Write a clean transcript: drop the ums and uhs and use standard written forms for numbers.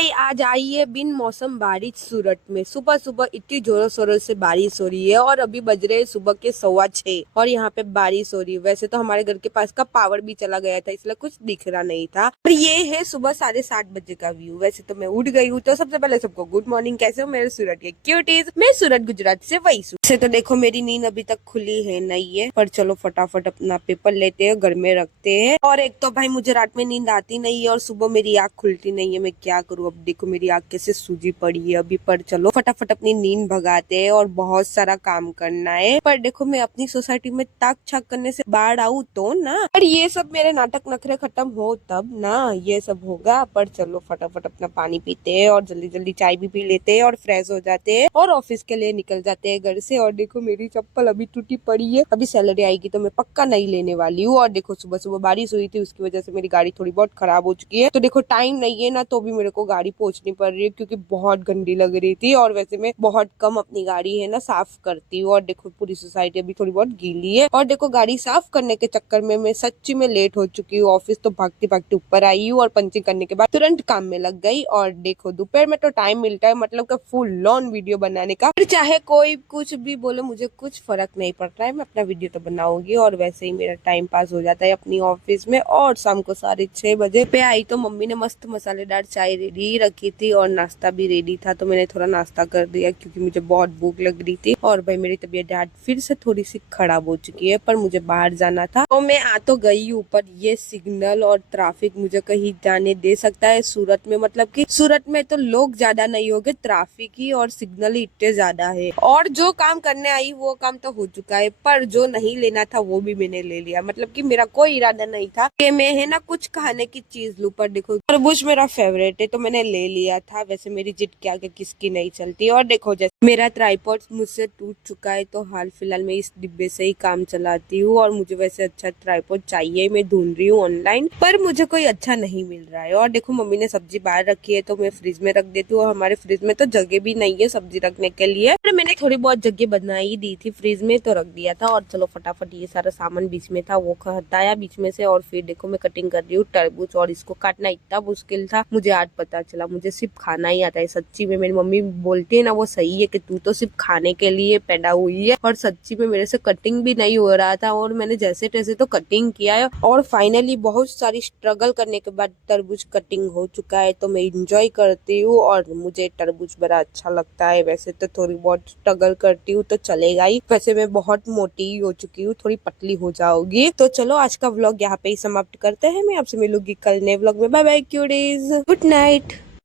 भाई आज आई है बिन मौसम बारिश सूरत में। सुबह सुबह इतनी जोरों शोरों से बारिश हो रही है और अभी बज रहे हैं सुबह के 6:15 और यहाँ पे बारिश हो रही है। वैसे तो हमारे घर के पास का पावर भी चला गया था इसलिए कुछ दिख रहा नहीं था। और ये है सुबह 7:30 बजे का व्यू। वैसे तो मैं उठ गई हूँ। तो सबसे पहले सबको गुड मॉर्निंग। कैसे हो मेरे सूरत के क्यूटीज। मैं सूरत गुजरात से वही से तो देखो मेरी नींद अभी तक खुली है नहीं है, पर चलो फटाफट अपना पेपर लेते हैं, घर में रखते हैं। और एक तो भाई मुझे रात में नींद आती नहीं है और सुबह मेरी आँख खुलती नहीं है। मैं क्या करूँ। अब देखो मेरी आँख कैसे सूजी पड़ी है अभी। पर चलो फटाफट अपनी नींद भगाते हैं और बहुत सारा काम करना है। पर देखो मैं अपनी सोसाइटी में ताक छाक करने से बाहर आऊँ तो ना, पर ये सब मेरे नाटक नखरे खत्म हो तब ना ये सब होगा। पर चलो फटाफट अपना पानी पीते हैं और जल्दी जल्दी चाय भी पी लेते हैं और फ्रेश हो जाते हैं और ऑफिस के लिए निकल जाते हैं घर से। और देखो मेरी चप्पल अभी टूटी पड़ी है। अभी सैलरी आएगी तो मैं पक्का नहीं लेने वाली हूँ। और देखो सुबह सुबह बारिश हुई थी उसकी वजह से मेरी गाड़ी थोड़ी बहुत खराब हो चुकी है। तो देखो टाइम नहीं है ना तो भी मेरे को गाड़ी पोंछनी पड़ रही है क्योंकि बहुत गंदी लग रही थी। और वैसे मैं बहुत कम अपनी गाड़ी है ना साफ करती हूँ। और देखो पूरी सोसाइटी अभी थोड़ी बहुत गीली है। और देखो गाड़ी साफ करने के चक्कर में मैं सच्ची में लेट हो चुकी हूँ। ऑफिस तो भागते भागते ऊपर आई हूँ और पंचिंग करने के बाद तुरंत काम में लग गई। और देखो दोपहर में तो टाइम मिलता है मतलब का फुल ऑन वीडियो बनाने का। फिर चाहे कोई कुछ भी बोले मुझे कुछ फर्क नहीं पड़ रहा है, मैं अपना वीडियो तो बनाऊंगी। और वैसे ही मेरा टाइम पास हो जाता है अपनी ऑफिस में। और शाम को 6:30 बजे पे आई तो मम्मी ने मस्त मसालेदार चाय रेडी रखी थी और नाश्ता भी रेडी था। तो मैंने थोड़ा नाश्ता कर दिया क्योंकि मुझे बहुत भूख लग रही थी। और भाई मेरी तबीयत आज फिर से थोड़ी सी खराब हो चुकी है, पर मुझे बाहर जाना था तो मैं आ तो गई हूँ। पर ये सिग्नल और ट्रैफिक मुझे कहीं जाने दे सकता है सूरत में। मतलब कि सूरत में तो लोग ज्यादा नहीं होंगे, ट्रैफिक ही और सिग्नल ही इतने ज्यादा है। और जो काम करने आई वो काम तो हो चुका है, पर जो नहीं लेना था वो भी मैंने ले लिया। मतलब कि मेरा कोई इरादा नहीं था कि मैं है ना कुछ खाने की चीज लूं। पर देखो तरबूज मेरा फेवरेट है तो मैंने ले लिया था। वैसे मेरी जिद के आगे किसकी नहीं चलती। और देखो जैसे मेरा ट्राइपॉड मुझसे टूट चुका है तो हाल फिलहाल मैं इस डिब्बे से ही काम चलाती हूँ। और मुझे वैसे अच्छा ट्राइपॉड चाहिए, मैं ढूंढ रही हूँ ऑनलाइन, पर मुझे कोई अच्छा नहीं मिल रहा है। और देखो मम्मी ने सब्जी बाहर रखी है तो मैं फ्रिज में रख देती हूँ। हमारे फ्रिज में तो जगह भी नहीं है सब्जी रखने के लिए, पर मैंने थोड़ी बहुत जगह बनाई दी थी फ्रिज में तो रख दिया था। और चलो फटाफट ये सारा सामान बीच में था वो हटाया बीच में से। और फिर देखो मैं कटिंग कर रही हूँ तरबूज। और इसको काटना इतना मुश्किल था मुझे आज पता चला। मुझे सिर्फ खाना ही आता है सच्ची में। मेरी मम्मी बोलती है ना वो सही है कि तू तो सिर्फ खाने के लिए पैदा हुई है। और सच्ची में मेरे से कटिंग भी नहीं हो रहा था और मैंने जैसे तैसे तो कटिंग किया है। और फाइनली बहुत सारी स्ट्रगल करने के बाद तरबूज कटिंग हो चुका है तो मैं इंजॉय करती हूँ। और मुझे तरबूज बड़ा अच्छा लगता है। वैसे तो थोड़ी बहुत स्ट्रगल करती हूँ तो चलेगा ही। वैसे मैं बहुत मोटी हो चुकी हूँ, थोड़ी पतली हो जाओगी। तो चलो आज का व्लॉग यहाँ पे ही समाप्त करते हैं। मैं आपसे मिलूंगी कल नए व्लॉग में। Bye bye cuties, good night.